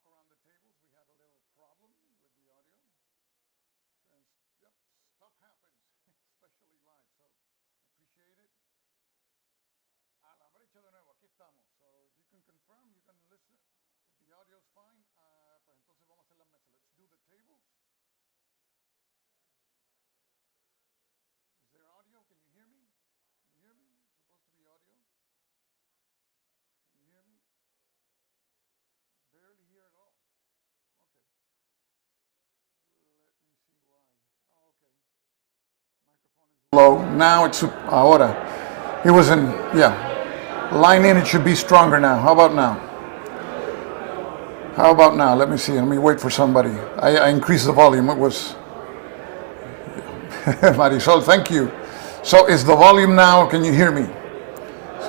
walk around the tables. We had a little problem with the audio. And, yep, stuff happens, especially live. So appreciate it. A la brecha de nuevo, aquí estamos. So if you can confirm, you can listen. If the audio is fine, pues entonces vamos a hacer la mesa. Let's do the tables. Is there audio? Can you hear me? Can you hear me? It's supposed to be audio. Can you hear me? Barely hear at all. Okay. Let me see why. Oh, okay. Microphone is low. Now it's ahora. It was in, yeah. Line in, it should be stronger now. How about now? How about now? Let me see. Let me wait for somebody. I increased the volume. It was Marisol, thank you. So is the volume now? Can you hear me?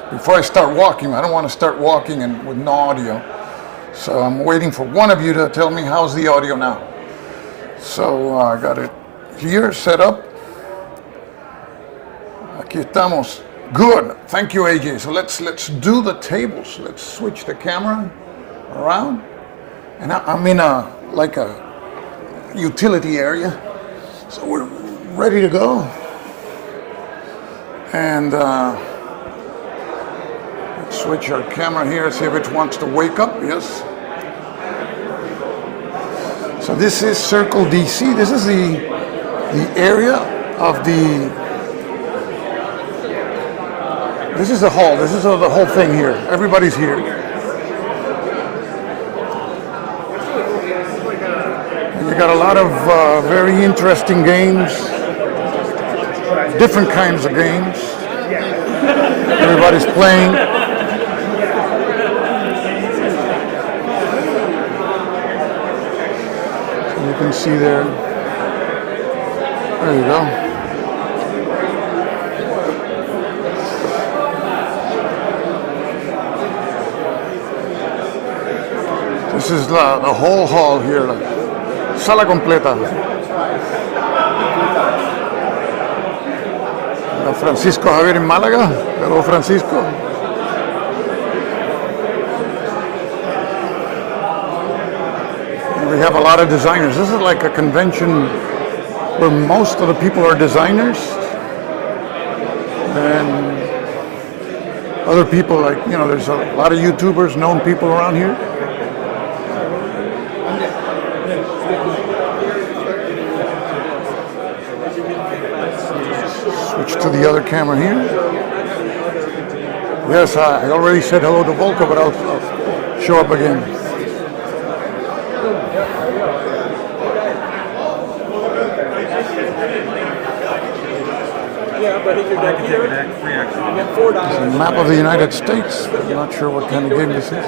Before I start walking, I don't want to start walking and with no audio. So I'm waiting for one of you to tell me how's the audio now. So I got it here set up. Aquí estamos. Good. Thank you, AJ. So let's do the tables. Let's switch the camera around. And I'm in like a utility area. So we're ready to go. And let's switch our camera here, see if it wants to wake up. Yes. So this is Circle DC. This is the area of the. This is the hall. This is the whole thing here. Everybody's here. And you got a lot of very interesting games. Different kinds of games. Everybody's playing. So you can see there. There you go. This is the whole hall here. Sala completa. Francisco Javier in Málaga. Hello, Francisco. And we have a lot of designers. This is like a convention where most of the people are designers. And other people, like, you know, there's a lot of YouTubers, known people around here. Switch to the other camera here. Yes, I already said hello to Volko, but I'll show up again. It's a map of the United States. I'm not sure what kind of game this is.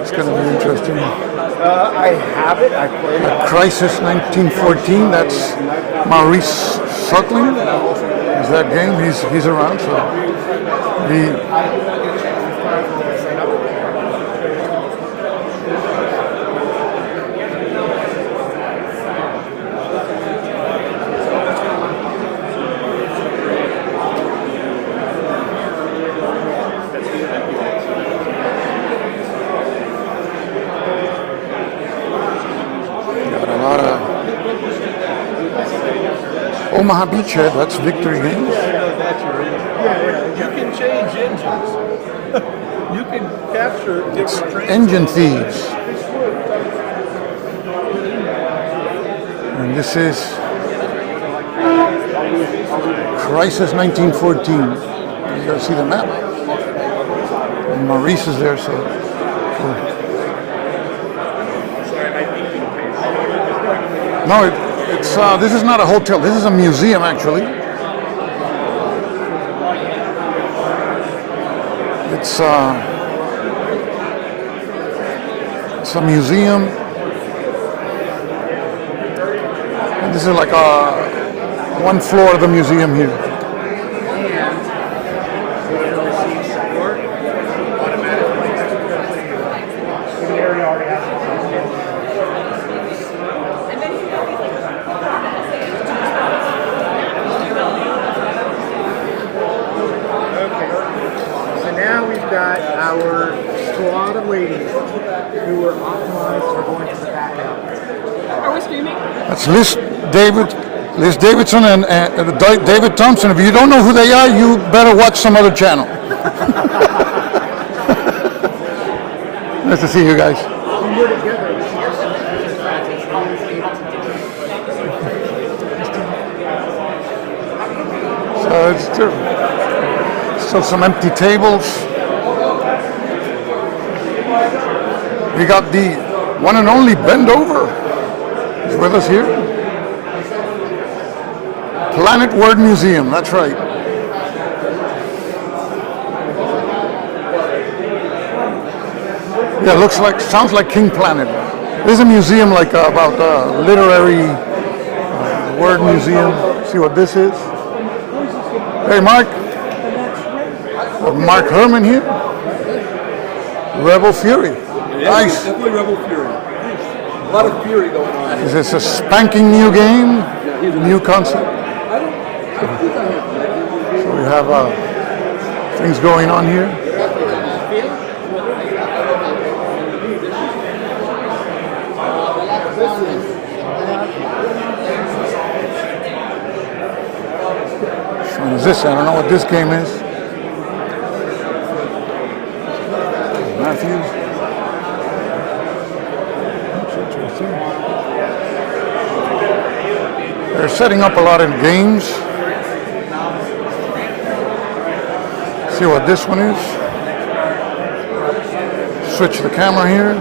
It's going to be interesting. I have it. I played it. Crisis 1914. That's Maurice Suckling. Is that game? He's around. So Omaha Beachhead, that's Victory Games. You can change engines. You can capture different trains. Engine Thieves. And this is Crisis 1914. You gotta see the map. And Maurice is there, so cool. No, it's this is not a hotel. This is a museum, actually. It's a museum, and this is like one floor of the museum here. Got our slot of ladies who were optimized for going to the back out. Are we streaming? That's Liz Davidson and David Thompson. If you don't know who they are, you better watch some other channel. Nice to see you guys. When we're together, we should just So it's still some empty tables. We got the one and only Bend Over. He's with us here. Planet Word Museum, that's right. Yeah, sounds like King Planet. There's a museum like about literary word museum. See what this is? Hey, Mark. Mark Herman here. Rebel Fury. Yeah, Nice. definitely Rebel Fury. A lot of fury going on. Is this a spanking new game? New concept? So we have things going on here. So what is this? I don't know what this game is. Matthews. They're setting up a lot of games. See what this one is. Switch the camera here.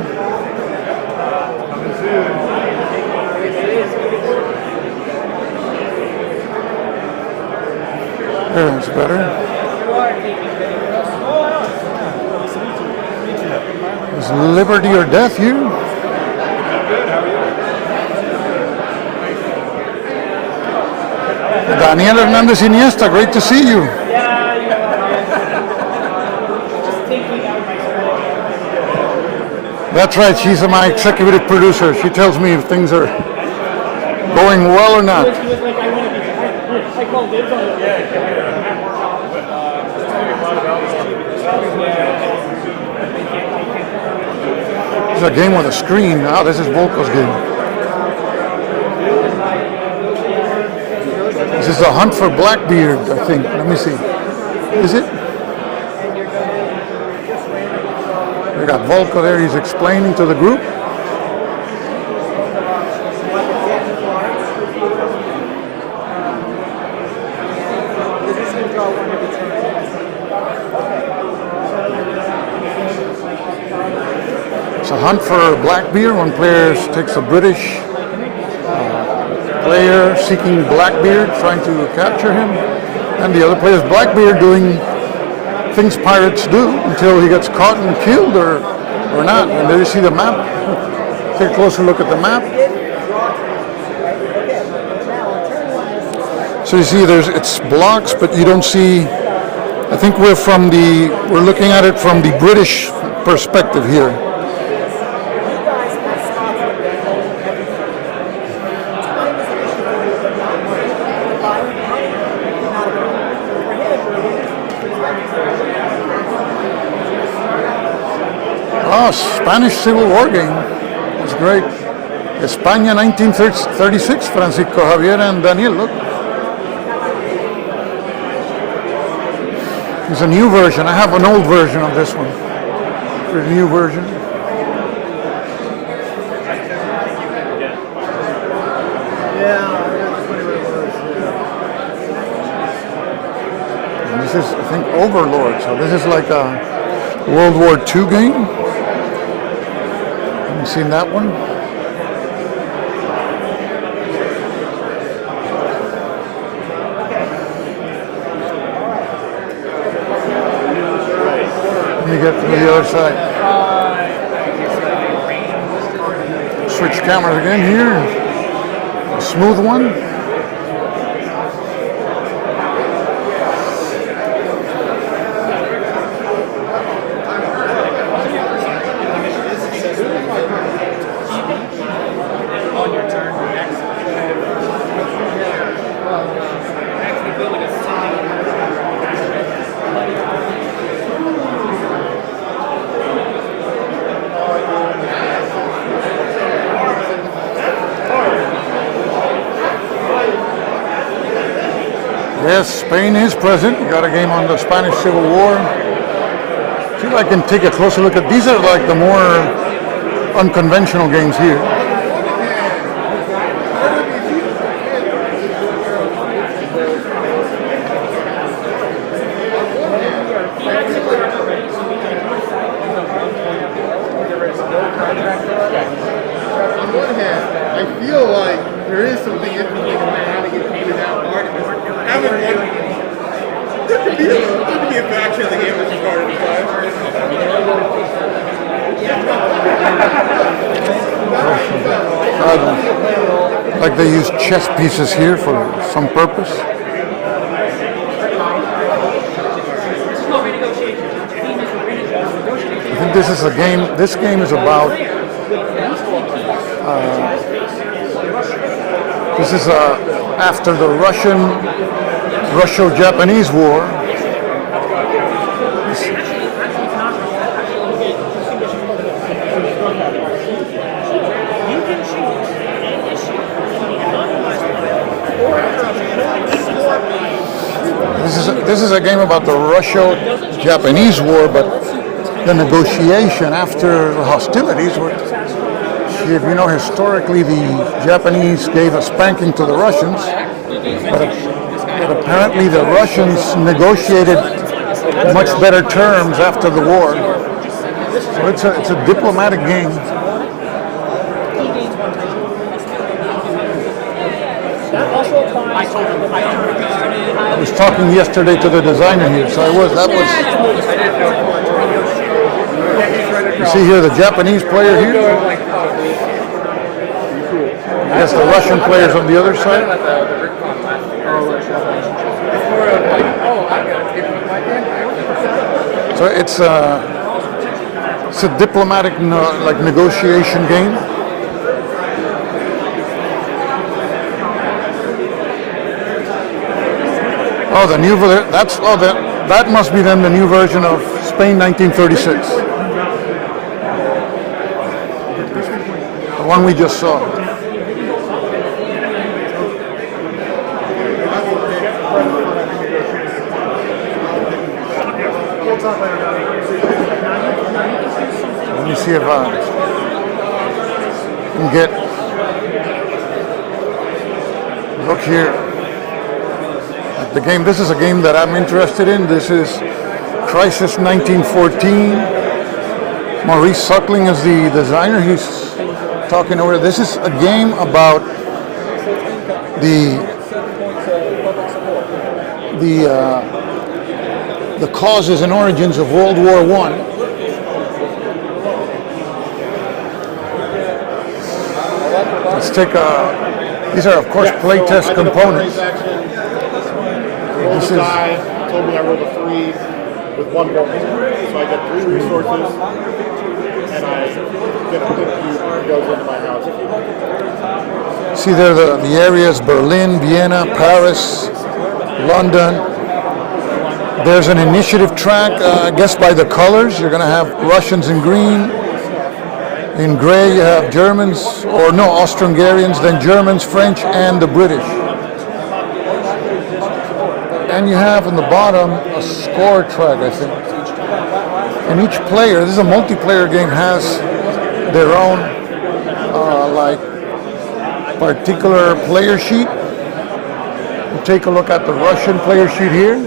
There, that's better. Is liberty or death here? Daniel Hernandez Iniesta, great to see you. That's right, she's my executive producer. She tells me if things are going well or not. This is a game with a screen. Oh, this is Volko's game. This is a hunt for Blackbeard, I think. Let me see. Is it? We got Volko there. He's explaining to the group. It's a hunt for Blackbeard. One player takes a British player seeking Blackbeard, trying to capture him, and the other player is Blackbeard doing things pirates do until he gets caught and killed or not. And there you see the map. Take a closer look at the map. So you see it's blocks, but you don't see. I think we're looking at it from the British perspective here. Oh, Spanish Civil War game. That's great. España 1936, Francisco Javier and Daniel, look. There's a new version. I have an old version of this one. There's a new version. And this is, I think, Overlord. So this is like a World War II game. Haven't seen that one. Let me get to the other side. Switch cameras again here. A smooth one. Yes, Spain is present. You got a game on the Spanish Civil War. See if I can take a closer look at these. Are like the more unconventional games here. On one hand, I feel like there is something interesting about how to get painted out art. Having one, there could be a faction of the game that's started Like they use chess pieces here for some purpose. I think this is a game. This game is about. This is after the Russo-Japanese War. This is a game about the Russo-Japanese War, but the negotiation after the hostilities were. If you know, historically, the Japanese gave a spanking to the Russians, but apparently the Russians negotiated much better terms after the war. So it's a diplomatic game. I was talking yesterday to the designer here, so that was. You see here the Japanese player here. Yes, the Russian players on the other side. So it's a diplomatic like negotiation game. Oh, the new that must be then the new version of Spain 1936. The one we just saw. Let me see if I can get. Look here. The game. This is a game that I'm interested in. This is Crisis 1914. Maurice Suckling is the designer. He's talking over. This is a game about the causes and origins of World War I. Let's take these are of course playtest components. This guy told me I rolled a 3 with 1 bonus. So I get 3 resources and I get a pit cube that goes into my house. See there the areas: Berlin, Vienna, Paris, London. There's an initiative track, I guess by the colors. You're going to have Russians in green. In gray you have Germans, or no, Austro-Hungarians, then Germans, French, and the British. And you have in the bottom a score track, I think. And each player, this is a multiplayer game, has their own like particular player sheet. You take a look at the Russian player sheet here.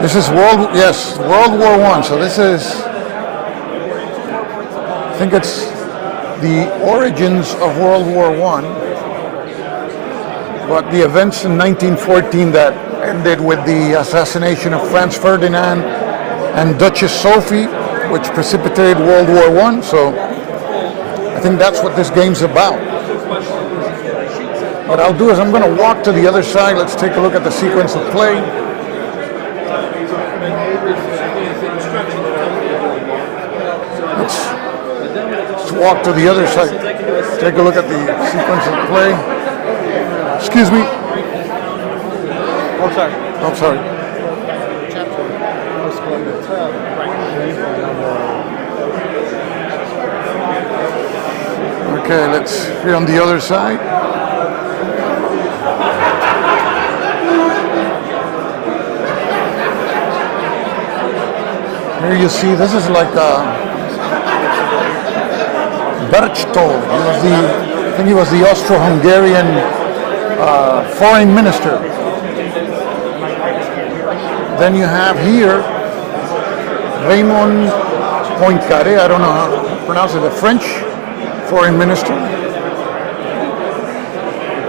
This is World War I. So this is, I think it's the origins of World War I, but the events in 1914 that ended with the assassination of Franz Ferdinand and Duchess Sophie, which precipitated World War I. So I think that's what this game's about. What I'll do is I'm going to walk to the other side. Let's take a look at the sequence of play. Let's walk to the other side. Take a look at the sequence of play. Excuse me. Oh, sorry. I'm sorry. Okay, let's see on the other side. Here you see, this is like Berchtold. I think he was the Austro-Hungarian foreign minister. Then you have here Raymond Poincaré, I don't know how to pronounce it, the French foreign minister.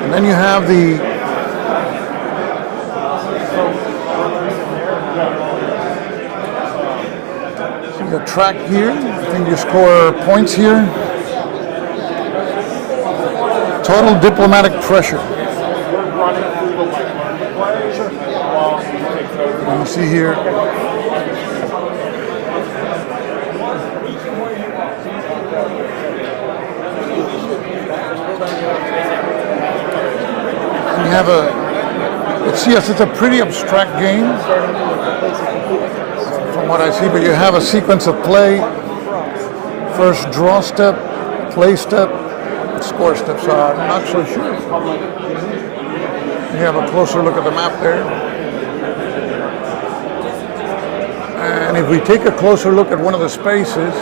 And then you have the track here. I think you score points here. Total diplomatic pressure. You see here. And you have it's a pretty abstract game from what I see, but you have a sequence of play. First draw step, play step, score step, so I'm not so sure. You have a closer look at the map there. And if we take a closer look at one of the spaces,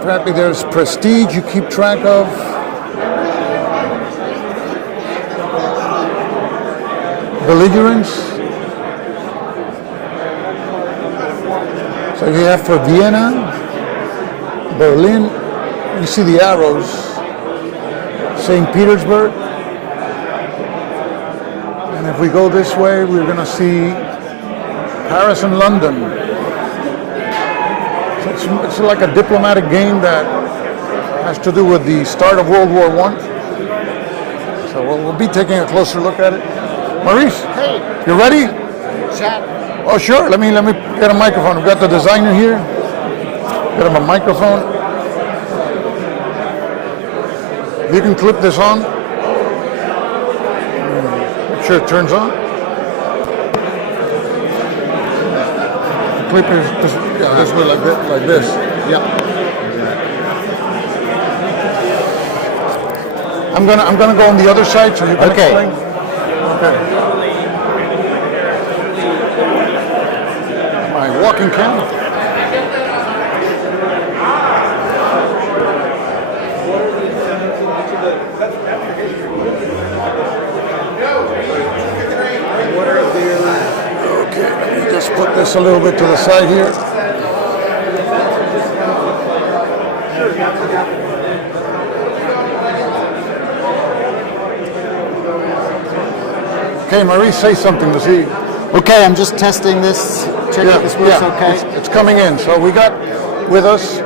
apparently there's prestige you keep track of. Belligerence. So you have for Vienna, Berlin, you see the arrows, St. Petersburg, and if we go this way, we're going to see Paris and London. So it's like a diplomatic game that has to do with the start of World War I. So we'll be taking a closer look at it. Maurice, Hey, you ready? chat. Oh, sure. Let me get a microphone. We've got the designer here. Get him a microphone. You can clip this on. Make sure it turns on. Clip is this way like this. Yep. I'm gonna go on the other side so you can explain. Okay. My walking camera. Okay, let me just put this a little bit to the side here. Okay, Maurice, say something to see. Okay, I'm just testing this. Check if this works okay. It's coming in. So we got with us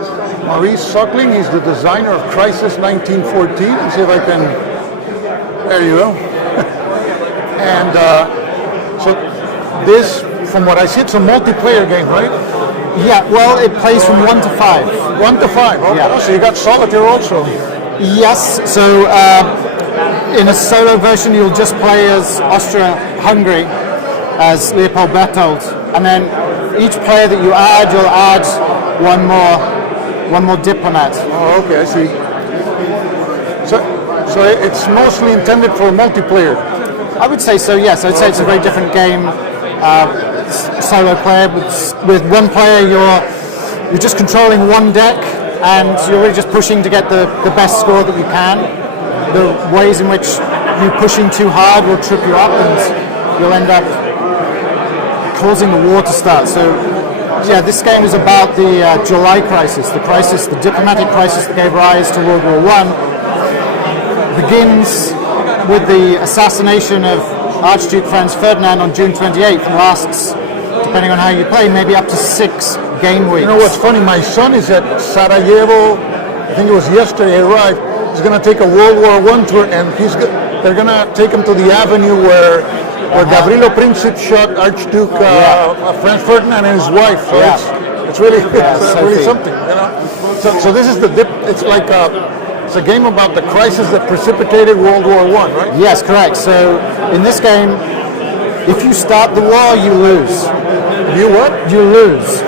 Maurice Suckling. He's the designer of Crisis 1914. Let's see if I can. There you go. And so this, from what I see, it's a multiplayer game, right? Yeah, well, it plays from 1 to 5. 1 to 5. Okay. Yeah. So you got solitaire also. Yes, so in a solo version, you'll just play as Austria-Hungary, as Leopold Berthold, and then each player that you add, you'll add one more diplomat. Oh, okay, I see. So it's mostly intended for multiplayer. I would say so, yes. I'd say it's a very different game. Solo player, with one player, you're just controlling one deck, and you're really just pushing to get the best score that you can. The ways in which you pushing too hard will trip you up, and you'll end up causing the war to start. So, yeah, this game is about the July crisis, the diplomatic crisis that gave rise to World War I. Begins with the assassination of Archduke Franz Ferdinand on June 28th and lasts, depending on how you play, maybe up to 6 game weeks. You know what's funny? My son is at Sarajevo. I think it was yesterday. He arrived. He's going to take a World War I tour, and they're going to take him to the avenue where Gavrilo Princip shot Archduke Franz Ferdinand and his wife. So it's really really something, you know. So this is it's like it's a game about the crisis that precipitated World War I, right? Yes, correct. So in this game, if you start the war, you lose. You what? You lose.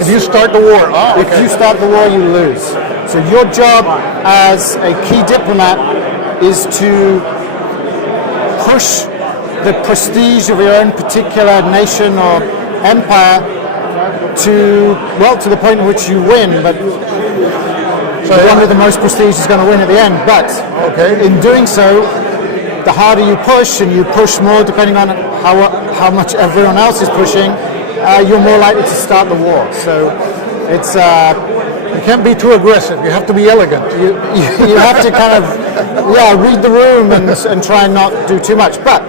If you start the war, If you start the war, you lose. So your job as a key diplomat is to push the prestige of your own particular nation or empire to the point in which you win, but the one with the most prestige is going to win at the end. But in doing so, the harder you push, and you push more depending on how much everyone else is pushing, you're more likely to start the war. So it's you can't be too aggressive. You have to be elegant. you have to kind of read the room and try and not do too much. But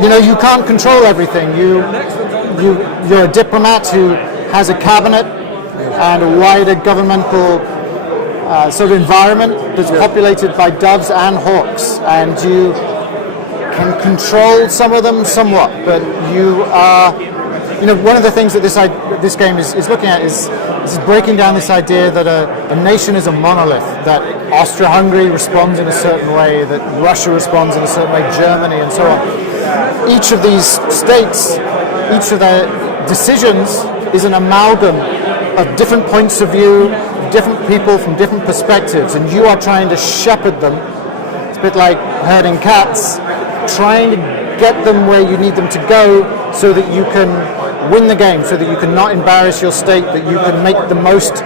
you can't control everything. You're a diplomat who has a cabinet and a wider governmental sort of environment that's populated by doves and hawks, and you can control some of them somewhat, but you are, one of the things that this game is looking at is breaking down this idea that a nation is a monolith, that Austria-Hungary responds in a certain way, that Russia responds in a certain way, Germany, and so on. Each of these states, each of their decisions is an amalgam of different points of view, different people from different perspectives, and you are trying to shepherd them. It's a bit like herding cats, trying to get them where you need them to go so that you can win the game, so that you can not embarrass your state, that you can make the most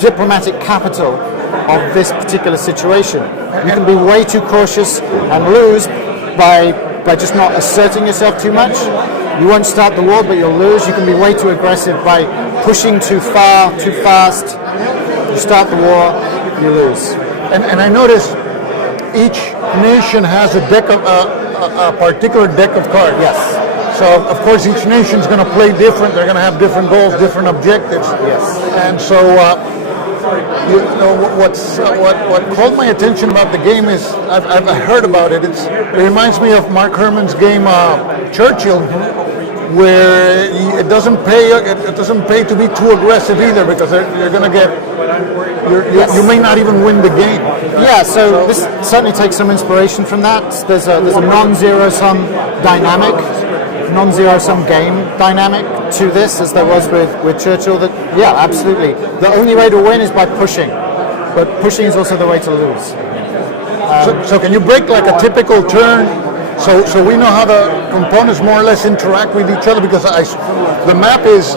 diplomatic capital of this particular situation. You can be way too cautious and lose by just not asserting yourself too much. You won't start the war, but you'll lose. You can be way too aggressive by pushing too far, too fast. You start the war, you lose. And I noticed each nation has a deck of a particular deck of cards. Yes. So of course each nation's going to play different. They're going to have different goals, different objectives. Yes. And so what called my attention about the game is I've heard about it. It reminds me of Mark Herman's game Churchill, where it doesn't pay to be too aggressive either, because you're going to get you may not even win the game. Yeah, so this certainly takes some inspiration from that. There's a non-zero sum dynamic, non-zero sum game dynamic to this, as there was with Churchill. That absolutely, the only way to win is by pushing, but pushing is also the way to lose. So can you break like a typical turn? So we know how the components more or less interact with each other, because the map is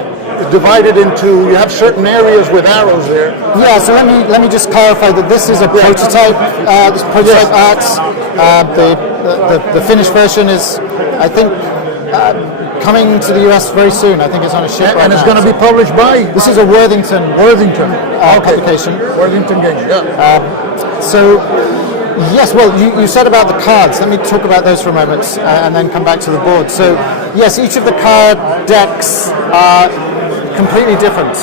divided into, you have certain areas with arrows there. Yeah, so let me just clarify that this is a prototype. This prototype art. The finished version is, I think, coming to the US very soon. I think it's on a ship And it's going to be published by? This is a Worthington publication. Worthington Games, yeah. So, yes, well, you said about the cards. Let me talk about those for a moment and then come back to the board. So, yes, each of the card decks are completely different.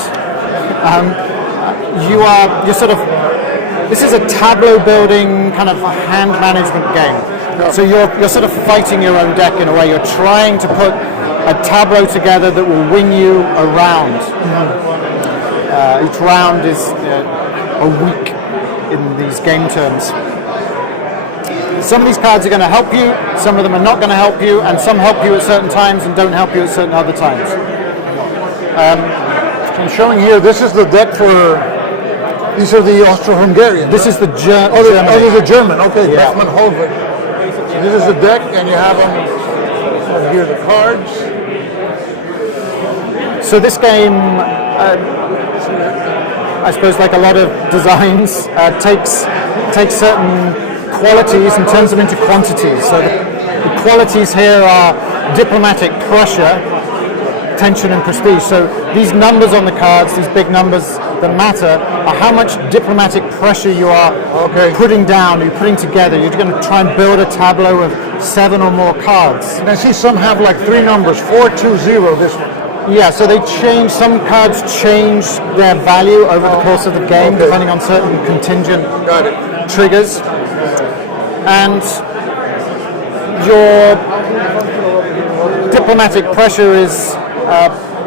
This is a tableau building kind of hand management game. Yeah. So you're sort of fighting your own deck in a way. You're trying to put a tableau together that will win you a round. Mm-hmm. Each round is a week in these game terms. Some of these cards are going to help you, some of them are not going to help you, and some help you at certain times and don't help you at certain other times. I'm showing here, this is the deck these are the Austro-Hungarian. This is the German. This is the German, okay, Yeah. Beckman Holberg. So this is the deck, and you have them, here the cards. So this game, I suppose like a lot of designs, takes certain qualities and turns them into quantities. So the qualities here are diplomatic pressure, tension and prestige. So these numbers on the cards, these big numbers that matter, are how much diplomatic pressure you are putting down, you're putting together. You're going to try and build a tableau of 7 or more cards. And I see some have like 3 numbers, 4, 2, 0, this one. Yeah, so some cards change their value over the course of the game, depending on certain contingent triggers. And your diplomatic pressure is,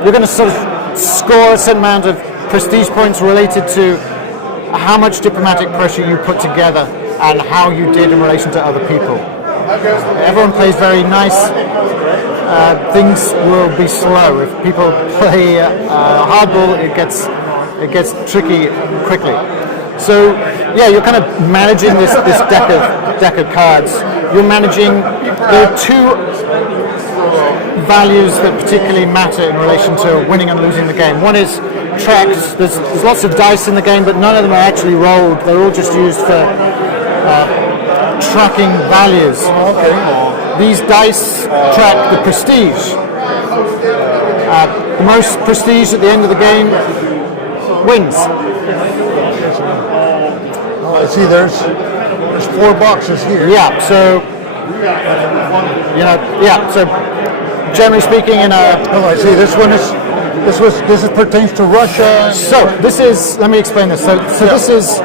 you're going to sort of score a certain amount of prestige points related to how much diplomatic pressure you put together and how you did in relation to other people. everyone plays very nice, things will be slow. If people play hardball, it gets tricky quickly. So yeah, you're kind of managing this deck of cards. You're managing. There are two values that particularly matter in relation to winning and losing the game. One is tracks. There's lots of dice in the game, but none of them are actually rolled. They're all just used for tracking values. These dice track the prestige. The most prestige at the end of the game wins. I see there's 4 boxes here. Yeah, so so generally speaking, in a I see this one is this pertains to Russia. so this is, let me explain this. So this is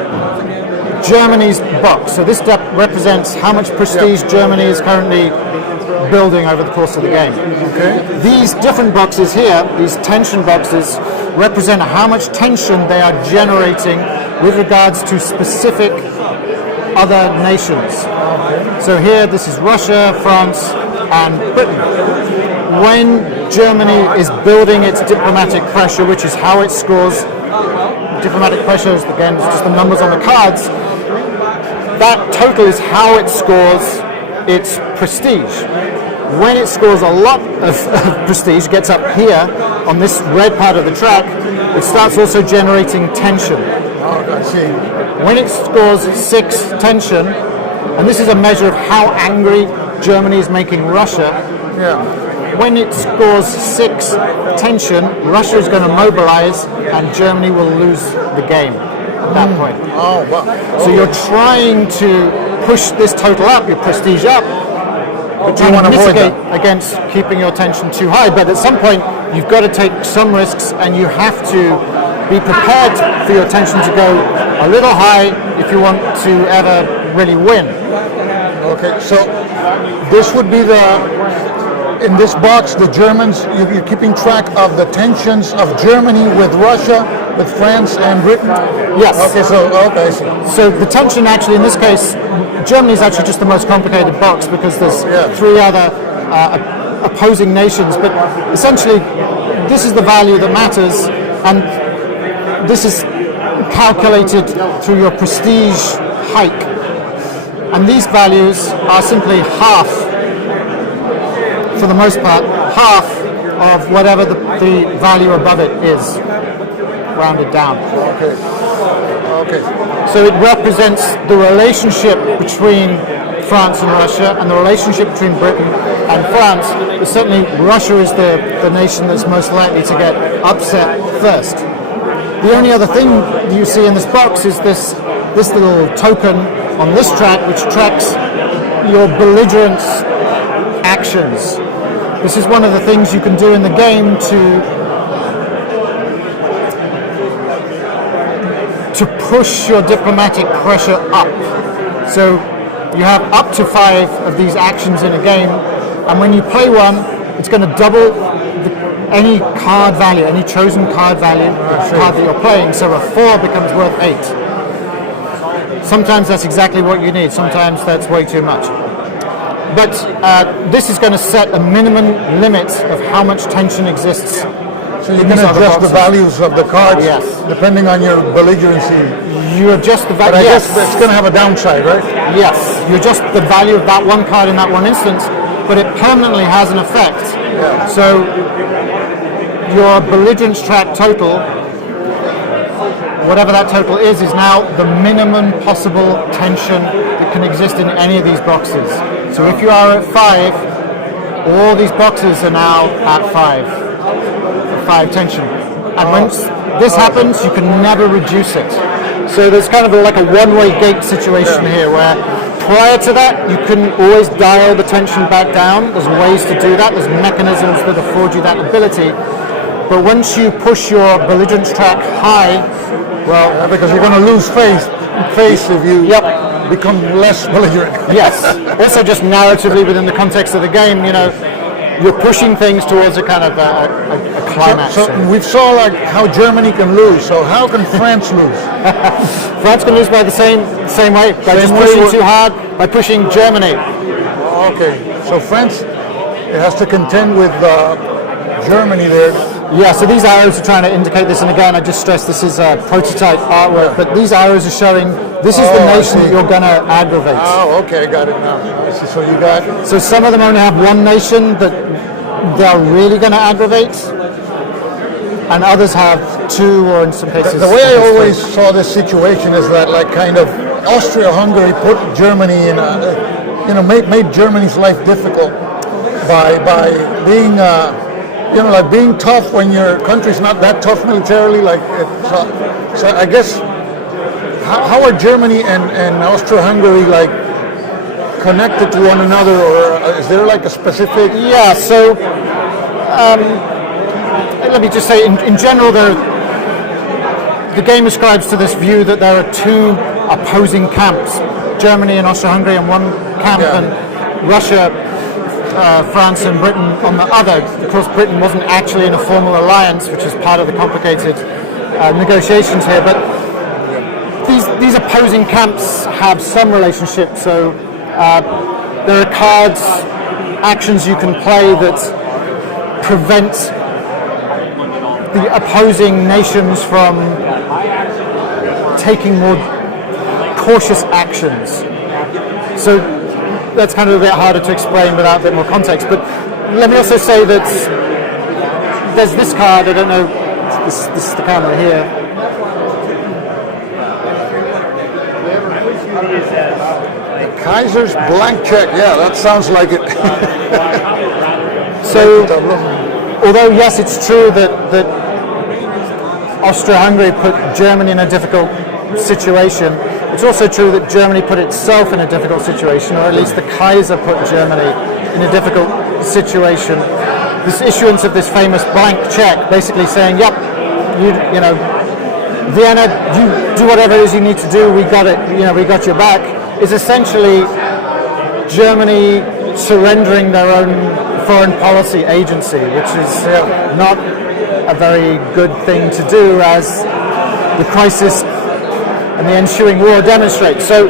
Germany's box. So this represents how much prestige Germany is currently building over the course of the game. Okay. These different boxes here, these tension boxes, represent how much tension they are generating with regards to specific other nations. So here, this is Russia, France, and Britain. When Germany is building its diplomatic pressure, which is how it scores diplomatic pressure, is again just the numbers on the cards, that total is how it scores its prestige. When it scores a lot of prestige, gets up here on this red part of the track, it starts also generating tension. I see. When it scores 6 tension, and this is a measure of how angry Germany is making Russia, when it scores 6 tension, Russia is going to mobilize and Germany will lose the game at that point. Oh, wow. So you're trying to push this total up, your prestige up, but trying to mitigate against keeping your tension too high. But at some point, you've got to take some risks and you have to be prepared for your tension to go a little high if you want to ever really win. Okay, so this would be in this box, the Germans, you're keeping track of the tensions of Germany with Russia, with France and Britain? Yes. Okay, so the tension actually in this case, Germany is actually just the most complicated box because there's 3 other opposing nations, but essentially this is the value that matters, and this is calculated through your prestige hike, and these values are simply half, for the most part, half of whatever the value above it is, rounded down. Okay. So it represents the relationship between France and Russia and the relationship between Britain and France. But certainly Russia is the nation that's most likely to get upset first. The only other thing you see in this box is this little token on this track, which tracks your belligerent actions. This is one of the things you can do in the game to push your diplomatic pressure up. So you have up to 5 of these actions in a game, and when you play one, it's going to double any card value, any chosen card value card that you're playing. So a 4 becomes worth 8. Sometimes that's exactly what you need. Sometimes that's way too much. But this is going to set a minimum limit of how much tension exists. So you can adjust the values of the cards depending on your belligerency. You adjust the value. But I guess it's going to have a downside, right? Yes. You adjust the value of that one card in that one instance, but it permanently has an effect. So your belligerence track total, whatever that total is now the minimum possible tension that can exist in any of these boxes. So if you are at 5, all these boxes are now at 5 tension. And once this happens, you can never reduce it. So there's kind of like a one-way gate situation here where prior to that, you can always dial the tension back down. There's ways to do that. There's mechanisms that afford you that ability. But once you push your belligerence track high, well, because you're going to lose face if you become less belligerent. Yes. Also, just narratively within the context of the game, you're pushing things towards a kind of a climax. So we saw like how Germany can lose. So how can France lose? France can lose by the same way, by just pushing too hard, by pushing Germany. Okay, so France, it has to contend with Germany there. Yeah, so these arrows are trying to indicate this, and again, I just stress this is a prototype artwork, but these arrows are showing this is the nation that you're going to aggravate. Oh, okay, I got it now. I see. So you got. So some of them only have one nation that they're really going to aggravate, and others have two, or in some cases. The way I always saw this situation is that, like, kind of Austria-Hungary put Germany in a, made Germany's life difficult by being. Like being tough when your country's not that tough militarily. Like, so I guess how are Germany and Austria-Hungary like connected to one another, or is there like a specific? Yeah. So let me just say, in general, the game ascribes to this view that there are two opposing camps: Germany and Austria-Hungary on one camp, and Russia. France and Britain on the other. Of course, Britain wasn't actually in a formal alliance, which is part of the complicated negotiations here. But these opposing camps have some relationship. So there are cards, actions you can play that prevent the opposing nations from taking more cautious actions. So that's kind of a bit harder to explain without a bit more context. But let me also say that there's this card. I don't know. This is the camera here. Kaiser's blank check. Yeah, that sounds like it. So, although yes, it's true that Austria-Hungary put Germany in a difficult situation, it's also true that Germany put itself in a difficult situation, or at least the Kaiser put Germany in a difficult situation. This issuance of this famous blank check, basically saying, "Yep, you know, Vienna, you do whatever it is you need to do. We got it. We got your back," is essentially Germany surrendering their own foreign policy agency, which is not a very good thing to do, as the crisis and the ensuing war demonstrates. So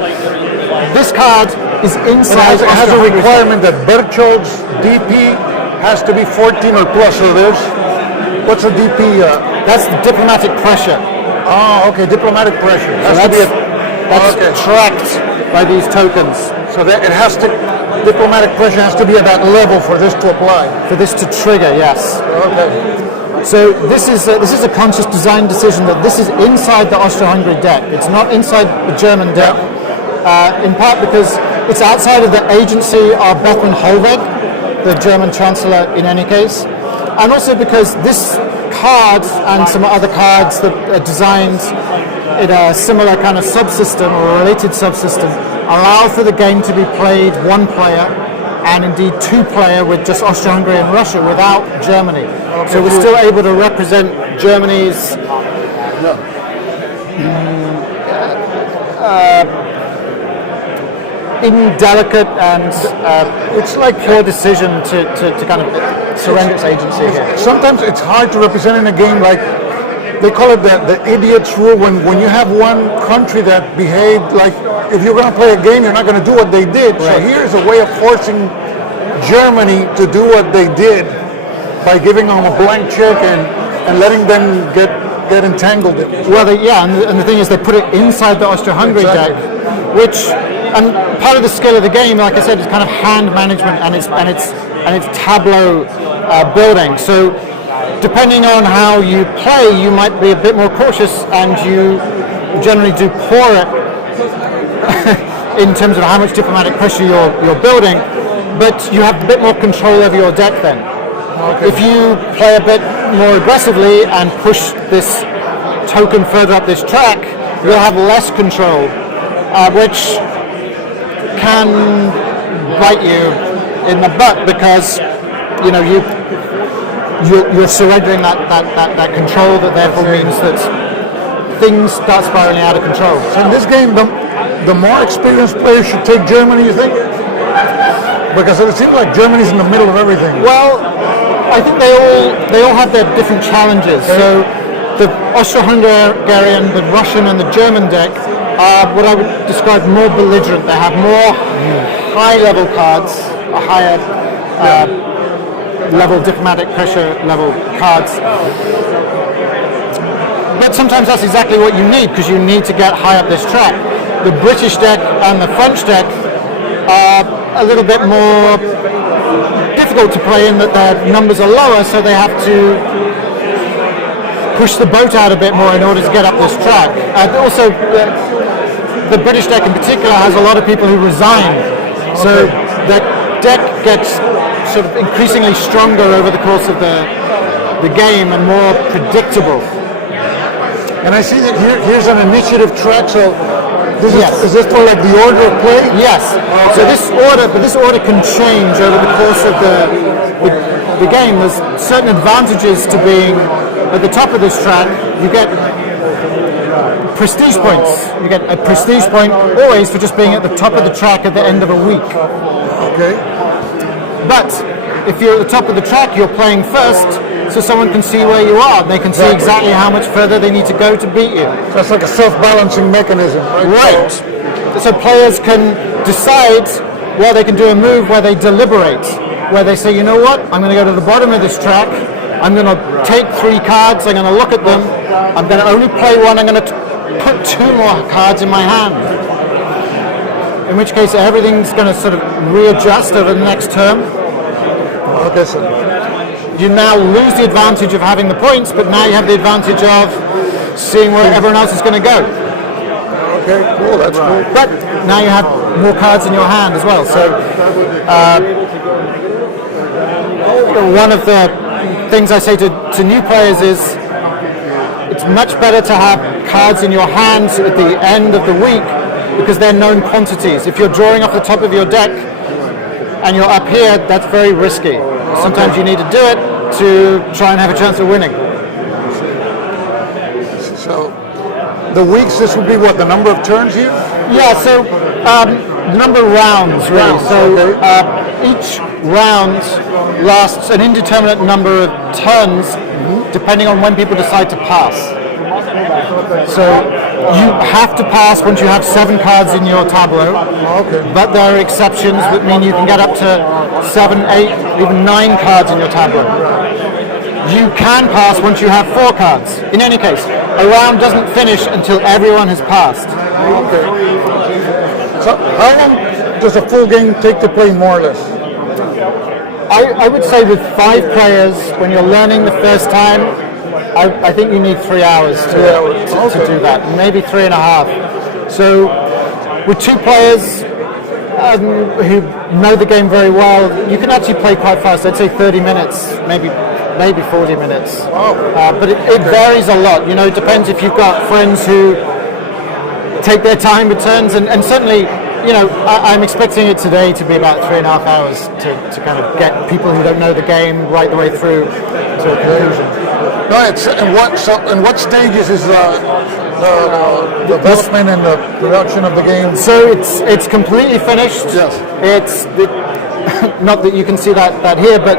this card is inside. It has a requirement that Berchold's DP has to be 14 or plus. So what's a DP? That's the diplomatic pressure. Oh, okay, diplomatic pressure. That's tracked by these tokens. So that it has to, diplomatic pressure has to be at that level for this to apply. For this to trigger, yes. Okay. So this is a conscious design decision that this is inside the Austro-Hungary deck. It's not inside the German deck, in part because it's outside of the agency of Bethmann Hollweg, the German Chancellor in any case, and also because this card and some other cards that are designed in a similar kind of subsystem or related subsystem allow for the game to be played one player and indeed two player with just Austria-Hungary and Russia without Germany. Okay. So we're still able to represent Germany's indelicate and it's like poor decision to kind of surrender its agency here. Sometimes it's hard to represent in a game, like they call it the idiot's rule, when you have one country that behaved like, if you're going to play a game, you're not going to do what they did. Right. So here's a way of forcing Germany to do what they did by giving them a blank check and letting them get entangled in it. Well, and the thing is, they put it inside the Austro-Hungary deck, which, and part of the skill of the game, like I said, is kind of hand management and it's tableau building. So depending on how you play, you might be a bit more cautious, and you generally do poorer in terms of how much diplomatic pressure you're building, but you have a bit more control over your deck then. Okay. If you play a bit more aggressively and push this token further up this track, you'll have less control, which can bite you in the butt, because you're surrendering that control, that therefore means that things start spiraling out of control. So in this game, the more experienced players should take Germany, you think? Because it seems like Germany's in the middle of everything. Well, I think they all have their different challenges. Okay. So the Austro-Hungarian, the Russian, and the German deck are what I would describe more belligerent. They have more high-level cards, higher level diplomatic pressure level cards. But sometimes that's exactly what you need, because you need to get high up this track. The British deck and the French deck are a little bit more difficult to play in that their numbers are lower, so they have to push the boat out a bit more in order to get up this track. Also, the British deck in particular has a lot of people who resign, so the deck gets sort of increasingly stronger over the course of the game and more predictable. And I see that here's an initiative track, so Yes. is this for like the order of play? Yes. So this order can change over the course of the game. There's certain advantages to being at the top of this track. You get prestige points. You get a prestige point always for just being at the top of the track at the end of a week. Okay. But if you're at the top of the track, you're playing first, so someone can see where you are. They can see exactly how much further they need to go to beat you. So it's like a self-balancing mechanism, right? Right. So players can decide where they can do a move where they deliberate, where they say, you know what, I'm going to go to the bottom of this track, I'm going to take 3 cards, I'm going to look at them, I'm going to only play one, I'm going to put 2 more cards in my hand. In which case everything's going to sort of readjust over the next turn. Okay, so You now lose the advantage of having the points, but now you have the advantage of seeing where everyone else is going to go. okay, cool, that's cool. But now you have more cards in your hand as well. So one of the things I say to new players is it's much better to have cards in your hands at the end of the week because they're known quantities. If you're drawing off the top of your deck and you're up here, that's very risky. Sometimes you need to do it to try and have a chance of winning. So the weeks, this would be what, the number of turns here? Yeah, so number of rounds, really. So each round lasts an indeterminate number of turns, depending on when people decide to pass. So you have to pass once you have 7 cards in your tableau. Okay. But there are exceptions that mean you can get up to 7, 8, even 9 cards in your tableau. You can pass once you have 4 cards. In any case, a round doesn't finish until everyone has passed. Okay. So how long does a full game take to play, more or less? I would say with 5 players, when you're learning the first time, I think you need 3 hours to do that, maybe 3.5. So with 2 players who know the game very well, you can actually play quite fast. I'd say 30 minutes, maybe 40 minutes. But it varies a lot. You know, it depends if you've got friends who take their time with turns, and certainly, you know, I'm expecting it today to be about 3.5 hours to kind of get people who don't know the game right the way through to a conclusion. No, in what stages is the development and the production of the game? So it's completely finished. Yes. Not that you can see that here, but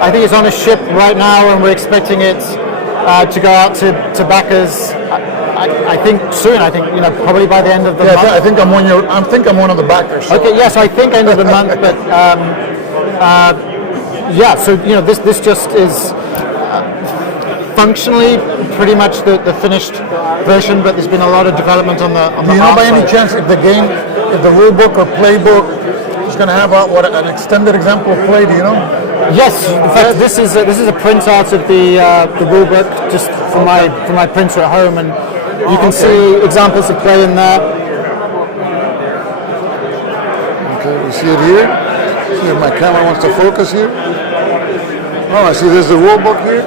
I think it's on a ship right now, and we're expecting it to go out to backers. I think soon. I think, you know, probably by the end of the month. I think I'm one of the backers. So. Okay. Yes, I think end of the month, but yeah. So you know, this just is functionally pretty much the finished version, but there's been a lot of development on the. Do you know by any chance if the rule book or playbook is going to have an extended example of play? Do you know? Yes, in fact, this is a printout of the rule book just for my printer at home, and you can see examples of play in there. Okay, we see it here. See if my camera wants to focus here. Oh, I see. There's the rule book here.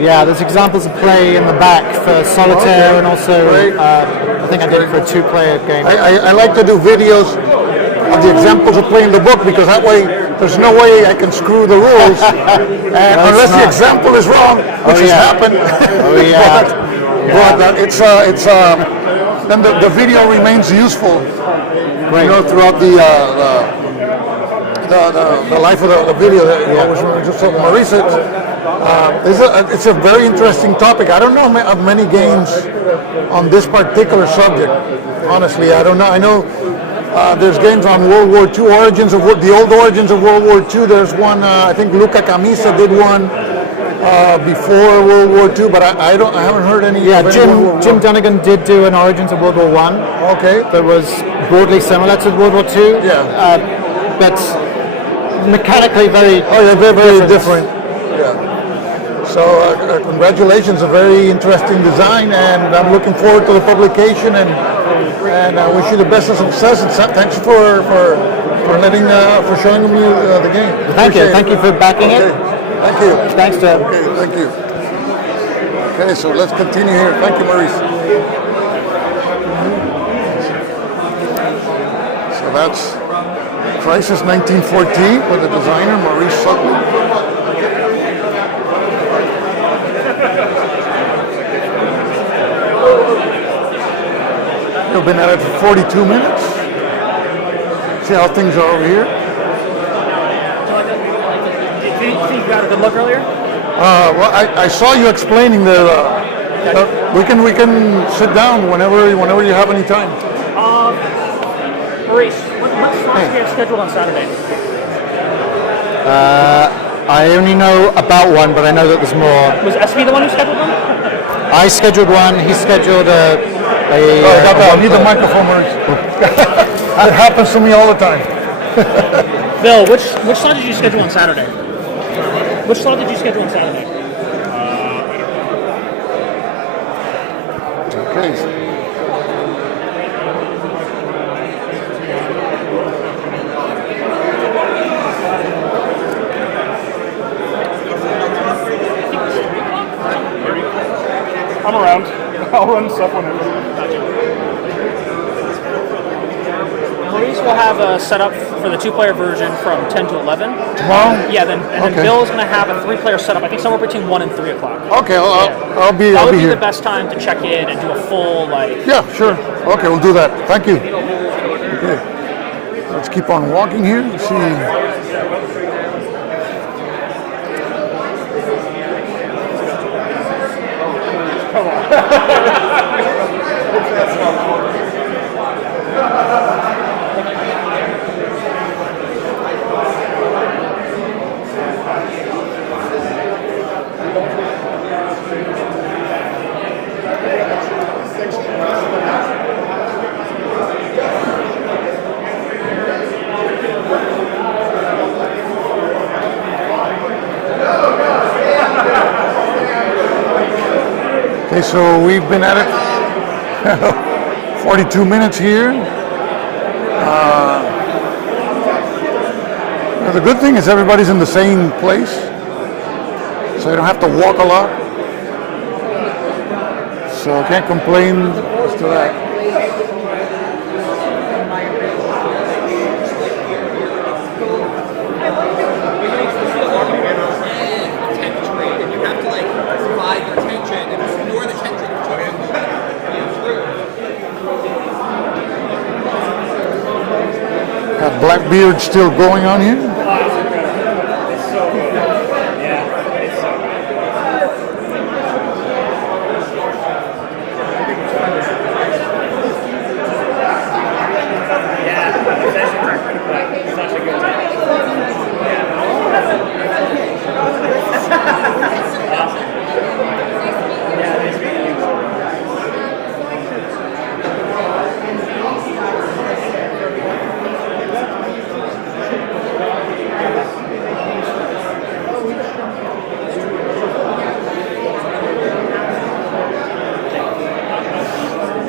Yeah, there's examples of play in the back for solitaire, and also I think I did it for a 2-player game. I like to do videos of the examples of play in the book, because that way there's no way I can screw the rules unless the example is wrong, which has happened. Oh yeah. but then the video remains useful. Right. You know, throughout the life of the video. That you always remember. Just so Maurice, It's a very interesting topic. I don't know of many games on this particular subject. Honestly, I don't know. I know there's games on World War II, the old origins of World War II. There's one. I think Luca Camisa did one before World War II, but I haven't heard any. Yeah, Jim Dunnigan did do an Origins of World War One. Okay. That was broadly similar to World War II. Yeah. But mechanically very. Oh yeah, very different. Yeah. So congratulations, a very interesting design, and I'm looking forward to the publication, and I wish you the best of success. And thanks for showing me the game. Thank you for backing it. Thank you. Thanks, Ted. Okay, thank you. Okay, so let's continue here. Thank you, Maurice. So that's Crisis 1914 with the designer Maurice Suckling. You've been at it for 42 minutes. See how things are over here. You got a good look earlier? Well, I saw you explaining the. We can sit down whenever you have any time. Maurice, what slots do you have scheduled on Saturday? I only know about one, but I know that there's more. Was SB the one who scheduled one? I scheduled one. He scheduled a I need the microphone, Maurice. That happens to me all the time. Bill, which slot did you schedule on Saturday? Which slot did you schedule on Saturday? Okay. I'm around. I'll run stuff whenever. Maurice will have a setup for the two-player version from 10 to 11. Tomorrow? Yeah, then Bill's going to have a three-player setup, I think somewhere between 1 and 3 o'clock. Okay, I'll be That would be here. the best time to check in and do a full, Yeah, sure. Okay, we'll do that. Thank you. Okay. Let's keep on walking here. Let's see. Okay, so we've been at it 42 minutes here. The good thing is everybody's in the same place, so you don't have to walk a lot. So I can't complain as to that. Got Blackbeard still going on here.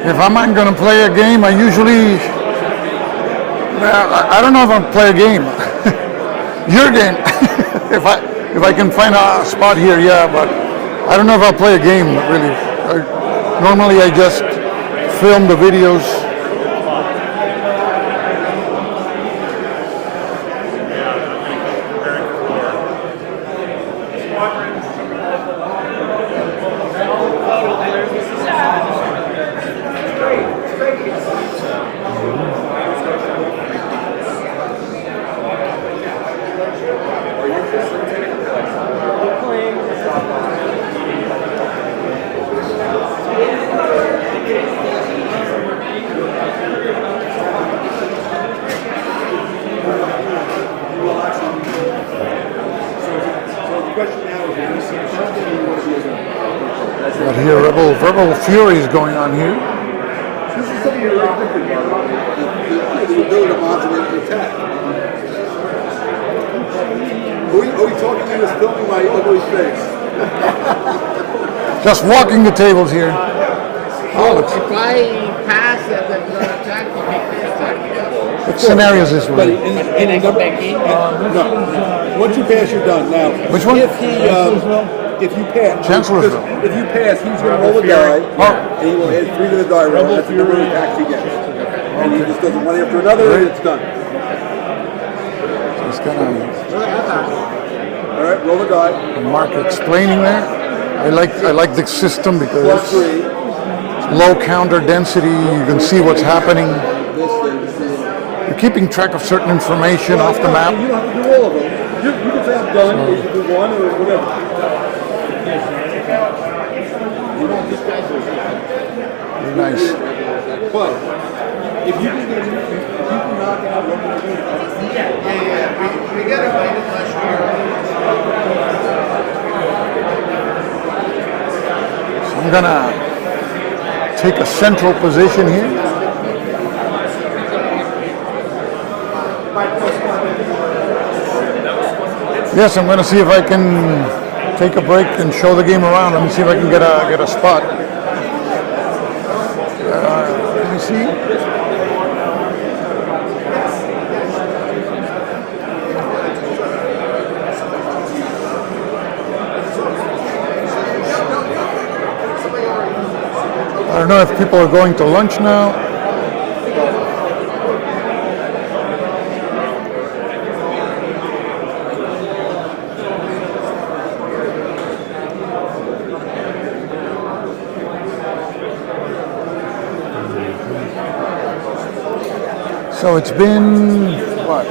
If I'm not going to play a game, I usually, I don't know if I'll play a game. Your game. if I can find a spot here, yeah, but I don't know if I'll play a game, really. Normally I just film the videos. But here, Rebel Fury is going on here. This is something you're really thinking about. The ability to modulate the attack. Are we talking to this filming my ugly face? Just walking the tables here. Oh, If I pass at the attack, you take the attack. what scenarios is But this? no. Once you pass, you're done. Now, Which one? If you pass, Chancellorsville. because if you pass, he's going to roll a die, and he will add 3 to the die roll. That's the number of attacks he gets, and he just does one after another, and it's done. It's gonna All right, roll the die. Mark explaining there. I like the system Plus because 3. it's low counter density. You can see what's happening. You're keeping track of certain information off the map. You don't have to do all of them. You can say I'm done, or you can do one, or whatever. Very nice. But if you can knock out one of the We got invited last year. So I'm gonna take a central position here. Yes, I'm gonna see if I can take a break and show the game around. Let me see if I can get a spot. Let me see. I don't know if people are going to lunch now. So it's been, what,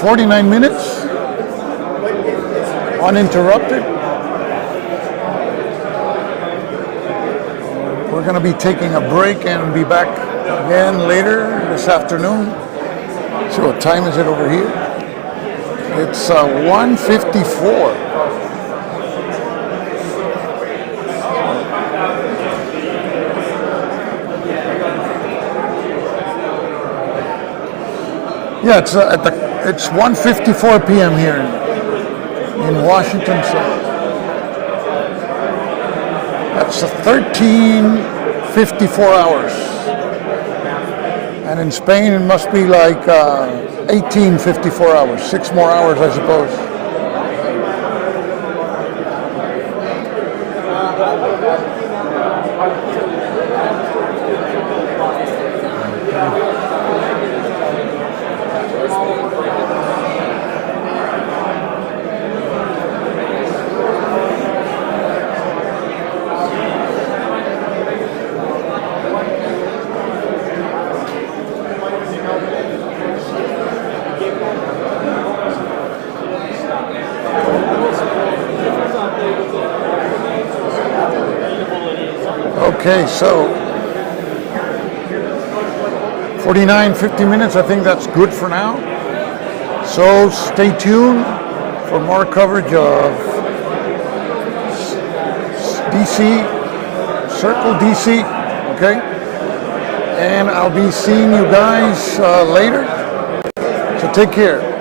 49 minutes? Uninterrupted? We're going to be taking a break and be back again later this afternoon. So what time is it over here? It's 1:54. Yeah, it's 1:54 p.m. here in Washington. So that's 13:54 hours, and in Spain it must be like 18:54 hours. 6 more hours, I suppose. Okay, so 49-50 minutes, I think that's good for now. So stay tuned for more coverage of DC, Circle DC, okay? And I'll be seeing you guys later, so take care.